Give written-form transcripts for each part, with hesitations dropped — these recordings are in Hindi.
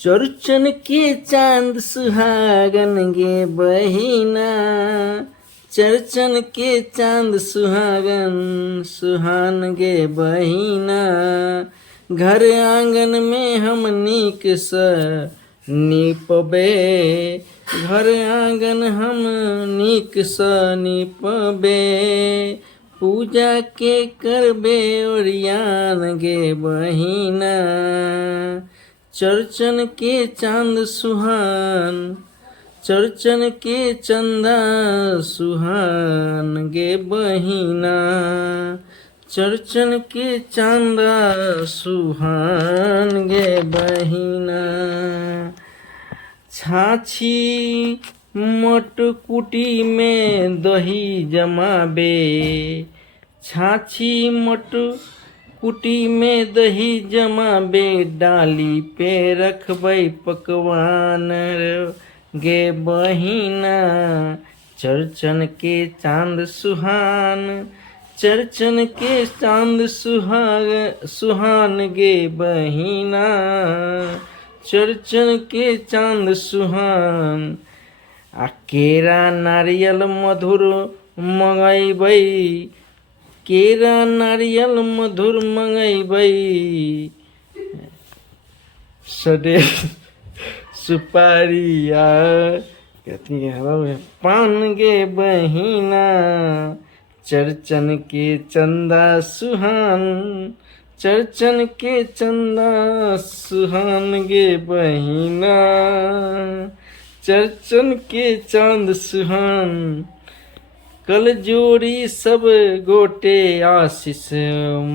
चौरचन के चांद सुहागन गे बहिना, चौरचन के चांद सुहागन सुहान गे बहिना। घर आंगन में हम नीक स नीपबे, घर आंगन हम नीक स नीपबे। पूजा के करबे ओरियान गे बहिना, चौरचन के चांद सुहान, चौरचन के चंदा सुहान गे बहिना। चौरचन के चांदा सुहान गे बहिना। छाछी मटकुटी में दही जमाबे, छाछी मटकुटी में दही जमाबे। डाली पे रखबै पकवान गे बहिना, चौरचन के चांद सुहान, चौरचन के चांद सुहान गे बहिना। चौरचन के चांद सुहान। आ केरा नारियल मधुर मंगैबै, केरा नारियल मधुर मंगैबै। सडे सुपारी पान गे बहिना, चौरचन के चंदा सुहान, चौरचन के चंदा सुहान गे बहिना। चौरचन के चांद सुहान। कल जोड़ी सब गोटे आशीष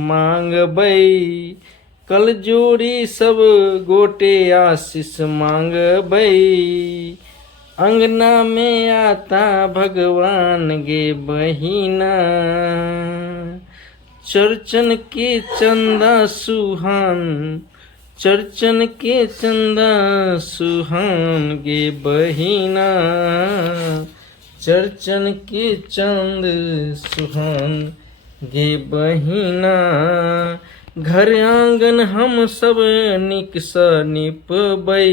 मांगबै, कल जोड़ी सब गोटे आशीष मांगबै। अंगना में आता भगवान गे बहिना, चौरचन के चंदा सुहान, चौरचन के चंदा सुहान गे बहिना। चौरचन के चांद सुहान गे बहिना। घर आंगन हम सब नीक स नीपबै,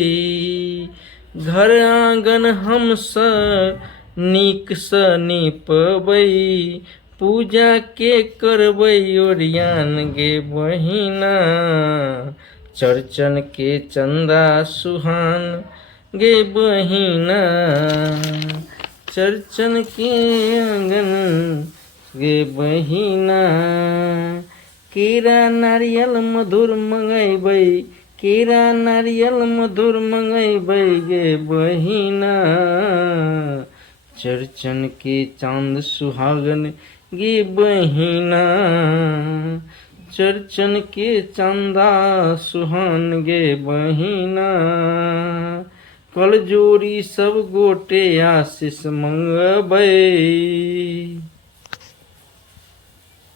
घर आंगन हम सब नीक स नीपबै। पूजा के करबै ओरियान गे बहिना, चौरचन के चंदा सुहान गे बहिना। चौरचन के आंगन गे बहिना। केरा नारियल मधुर मंगैबै, केरा नारियल मधुर मंगैबै गे बहिना। चौरचन के चांद सुहागन गे बहिना, चौरचन के चांदा सुहान गे बहिना। कल जोड़ी सब गोटे आशीष मंगबै।